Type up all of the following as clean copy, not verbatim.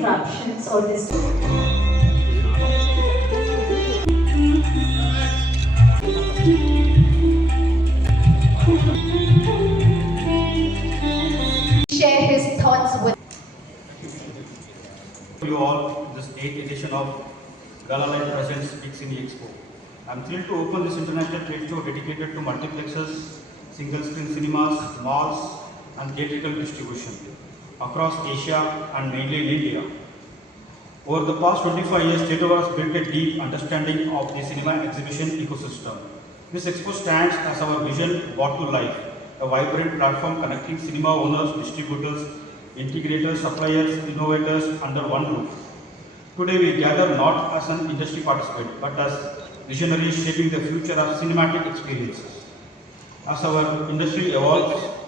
interruptions or share his thoughts with you all this 8th edition of Galalite Presents Big Cine Expo. I am thrilled to open this international trade show dedicated to multiplexes, single screen cinemas, malls and theatrical distribution across Asia and mainly in India. Over the past 25 years, Theatre has built a deep understanding of the cinema exhibition ecosystem. This expo stands as our vision brought to life, a vibrant platform connecting cinema owners, distributors, integrators, suppliers, innovators under one roof. Today we gather not as an industry participant, but as visionaries shaping the future of cinematic experiences. As our industry evolves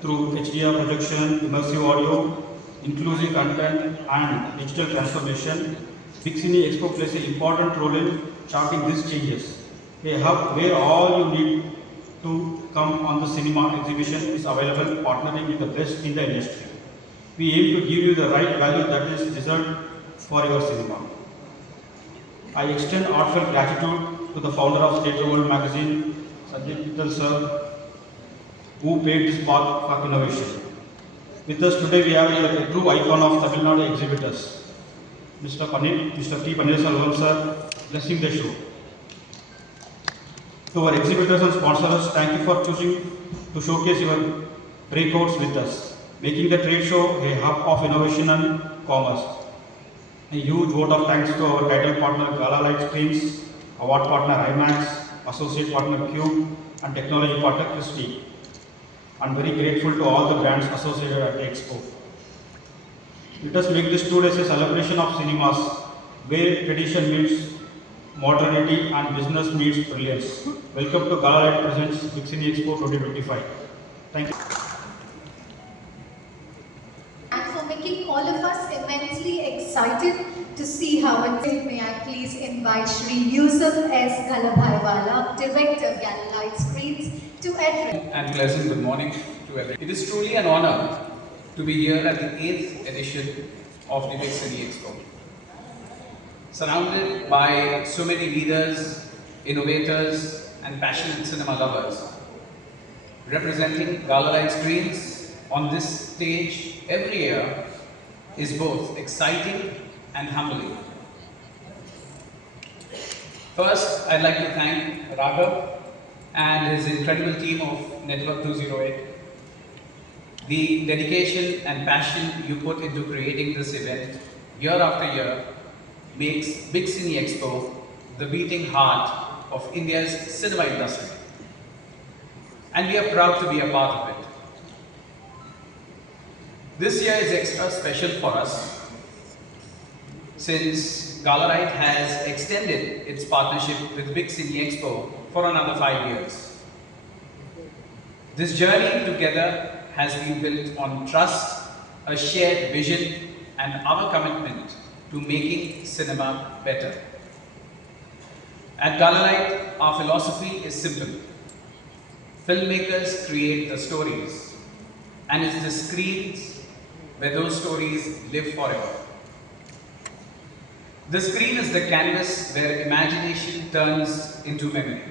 through HDR projection, immersive audio, inclusive content and digital transformation, Big Cine Expo plays an important role in charting these changes. A hub where all you need to come on the cinema exhibition is available, partnering with the best in the industry. We aim to give you the right value that is deserved for your cinema. I extend heartfelt gratitude to the founder of Theatre World magazine, Sanjay Pittal sir, who paved this path for innovation. With us today we have a true icon of Tamil Nadu exhibitors, Mr. T. Paneerselvam sir, blessing the show. To our exhibitors and sponsors, thank you for choosing to showcase your breakouts with us, making the trade show a hub of innovation and commerce. A huge vote of thanks to our title partner Galalite Screens, award partner IMAX, associate partner Cube, and technology partner Christie. I'm very grateful to all the brands associated at the Expo. Let us make this 2 days a celebration of cinemas, where tradition meets modernity and business meets brilliance. Welcome to Galalite Presents Big Cine Expo 2025. Thank you. and for making all of us immensely excited to see how it is. May I please invite Shri Yusuf S. Galabhaiwala, Director, Galalite Screens, to address. And pleasant good morning to everyone. It is truly an honor to be here at the 8th edition of the Big Cine Expo. Surrounded by so many leaders, innovators and passionate cinema lovers, representing Galalite Screens on this stage every year is both exciting and humbling. First, I'd like to thank Raghav and his incredible team of Network 208. The dedication and passion you put into creating this event year after year makes Big Cine Expo the beating heart of India's cinema industry. And we are proud to be a part of it. This year is extra special for us since Galalite has extended its partnership with Big Cine Expo for another 5 years. This journey together has been built on trust, a shared vision, and our commitment to making cinema better. At Galalite, our philosophy is simple. Filmmakers create the stories, and it's the screens where those stories live forever. The screen is the canvas where imagination turns into memory.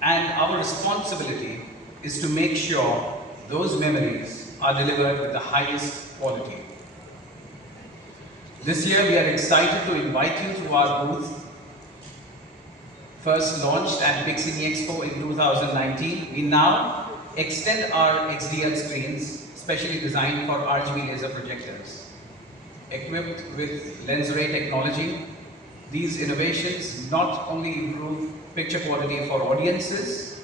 And our responsibility is to make sure those memories are delivered with the highest quality. This year we are excited to invite you to our booth. First launched at Big Cine Expo in 2019, we now extend our XDR screens, specially designed for RGB laser projectors. Equipped with lens array technology, these innovations not only improve picture quality for audiences,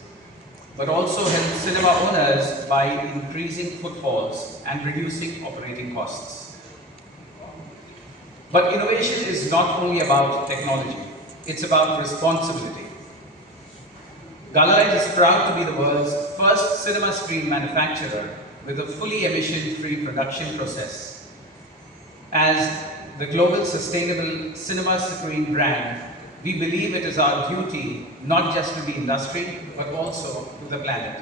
but also help cinema owners by increasing footfalls and reducing operating costs. But innovation is not only about technology, it's about responsibility. Galalite is proud to be the world's first cinema screen manufacturer with a fully emission-free production process. As the global sustainable cinema screen brand, we believe it is our duty not just to the industry, but also to the planet.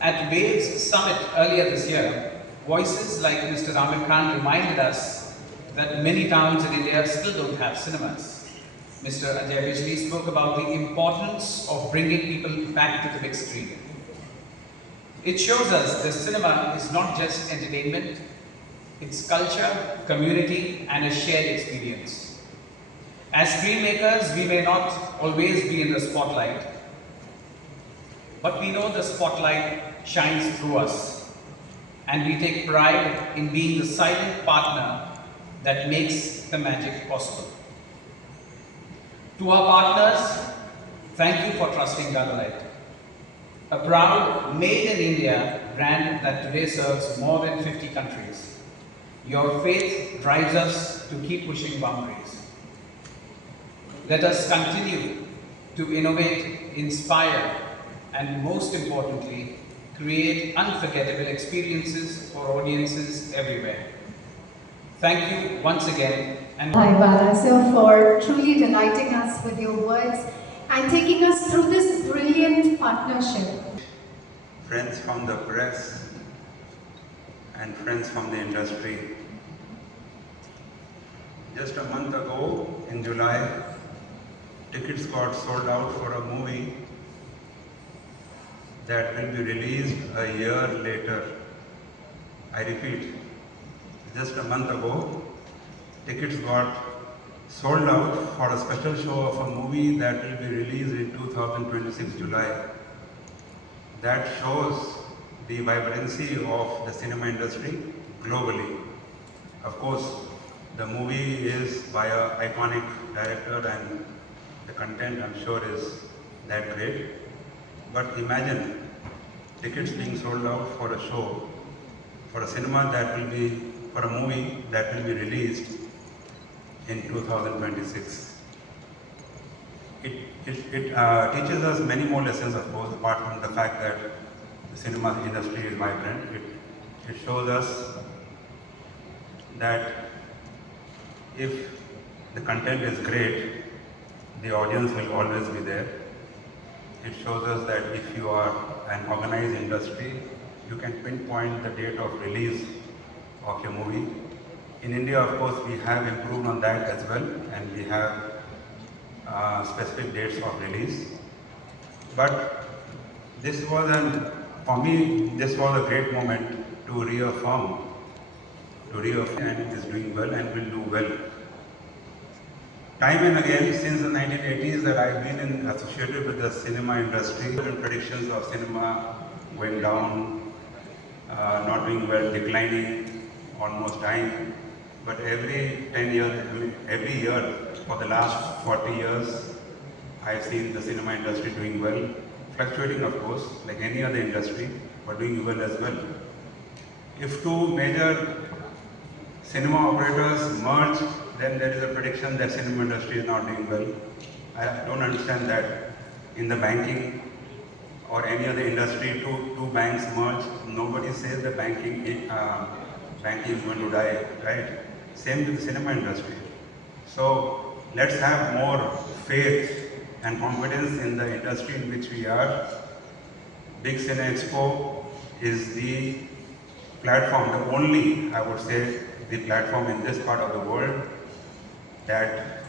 At Waves Summit earlier this year, voices like Mr. Amir Khan reminded us that many towns in India still don't have cinemas. Mr. Ajay Bijli spoke about the importance of bringing people back to the big screen. It shows us that cinema is not just entertainment, it's culture, community, and a shared experience. As screenmakers, we may not always be in the spotlight, but we know the spotlight shines through us, and we take pride in being the silent partner that makes the magic possible. To our partners, thank you for trusting Galalite, a proud made in India brand that today serves more than 50 countries. Your faith drives us to keep pushing boundaries. Let us continue to innovate, inspire, and most importantly, create unforgettable experiences for audiences everywhere. Thank you once again. And Bhaiwala sir, for truly delighting us with your words and taking us through this brilliant partnership. Friends from the press and friends from the industry. Just a month ago, in July, tickets got sold out for a movie that will be released a year later. I repeat, just a month ago, tickets got sold out for a special show of a movie that will be released in 2026 July. That shows the vibrancy of the cinema industry globally. Of course, the movie is by an iconic director and the content, I'm sure, is that great. But imagine tickets being sold out for a show, for a cinema that will be, for a movie that will be released in 2026. It teaches us many more lessons, of course, apart from the fact that the cinema industry is vibrant. It shows us that if the content is great, the audience will always be there. It shows us that if you are an organized industry, you can pinpoint the date of release of your movie. In India, of course, we have improved on that as well, and we have specific dates of release. But this was for me, this was a great moment to reaffirm, and it is doing well and will do well. Time and again, since the 1980s, that I've been associated with the cinema industry, and predictions of cinema going down, not doing well, declining, almost dying. But every 10 years, every year for the last 40 years, I've seen the cinema industry doing well, fluctuating of course, like any other industry, but doing well as well. If two major cinema operators merge, then there is a prediction that cinema industry is not doing well. I don't understand that. In the banking or any other industry, two banks merge, nobody says the banking is going to die, right? Same with the cinema industry. So let's have more faith and confidence in the industry in which we are. Big Cine Expo is the platform, the only, I would say, the platform in this part of the world that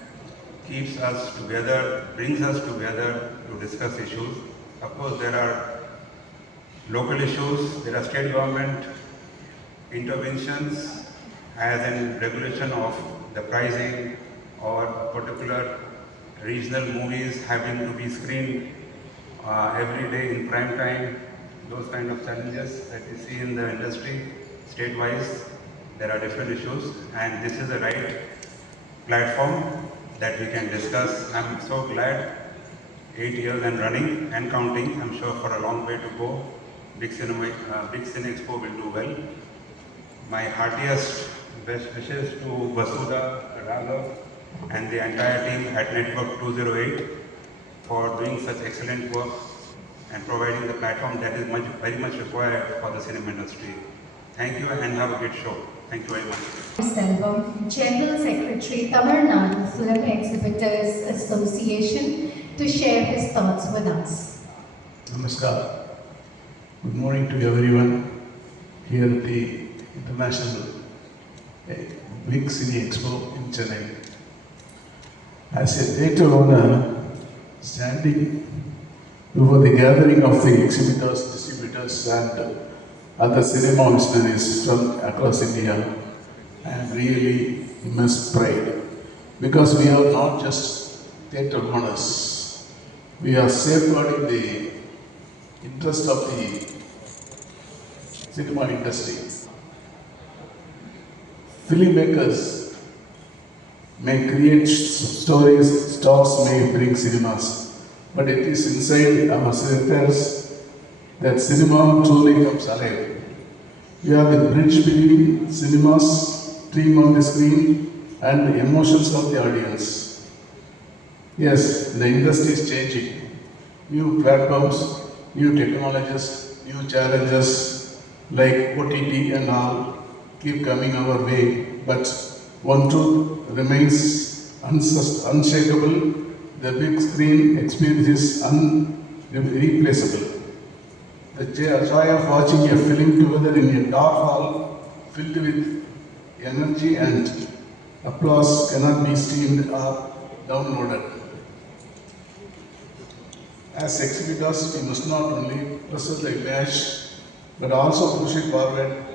keeps us together, brings us together to discuss issues. Of course, there are local issues, there are state government interventions as in regulation of the pricing or particular regional movies having to be screened every day in prime time. Those kind of challenges that we see in the industry state-wise, there are different issues, and this is the right platform that we can discuss. I'm so glad 8 years and running and counting. I'm sure for a long way to go. Big Cine Expo will do well. My heartiest best wishes to Vasudha, Raghav, and the entire team at Network 208 for doing such excellent work and providing the platform that is very much required for the cinema industry. Thank you and have a great show. Thank you very much. Selvam, General Secretary, Tamil Nadu Film Exhibitors Association, to share his thoughts with us. Namaskar. Good morning to everyone here at the International Big Cine Expo in Chennai. As a theatre owner, standing before the gathering of the exhibitors, distributors, and other cinema missionaries from across India, I am really immense pride because we are not just theatre owners, we are safeguarding the interest of the cinema industry. Filmmakers may create stories, stars may bring cinemas, but it is inside our theatres that cinema truly comes alive. We are the bridge between cinemas, dream on the screen, and the emotions of the audience. Yes, the industry is changing. New platforms, new technologies, new challenges like OTT and all keep coming our way, but one truth remains unshakable. The big screen experience is irreplaceable. The joy of watching a film together in a dark hall filled with energy and applause cannot be streamed or downloaded. As exhibitors, we must not only preserve the image but also push it forward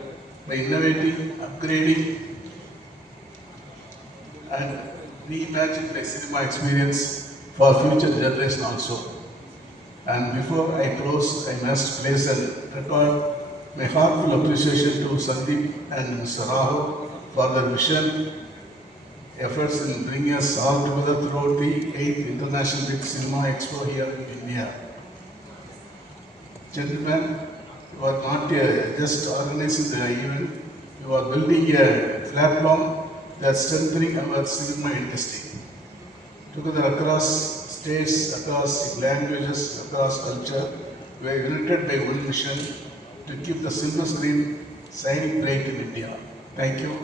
by innovating, upgrading, and reimagining the cinema experience for future generations also. And before I close, I must place and record my heartfelt appreciation to Sandeep and Mr. Raho for their vision, efforts in bringing us all together throughout the 8th International Big Cinema Expo here in India. Gentlemen, you are not just organizing the event, you are building a platform that's strengthening our cinema industry. Together across states, across languages, across culture, we are united by one mission to keep the silver screen shining bright in India. Thank you.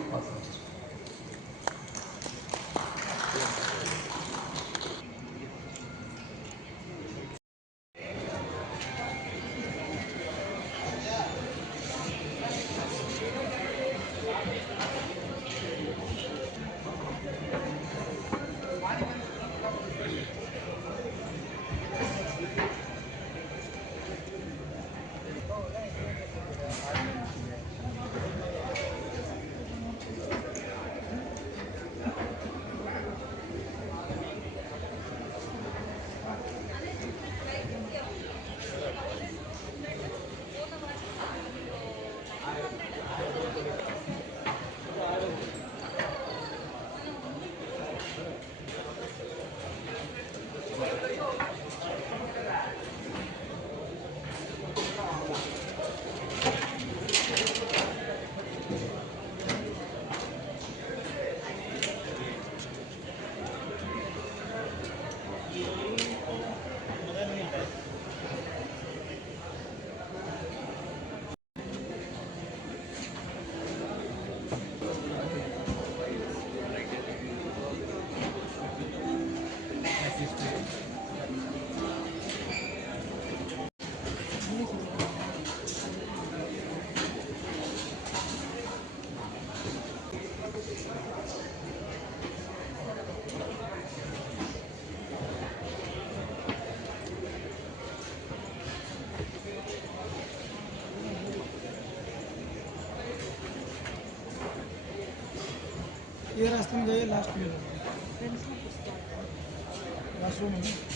ये रास्ते में जाइए last में last में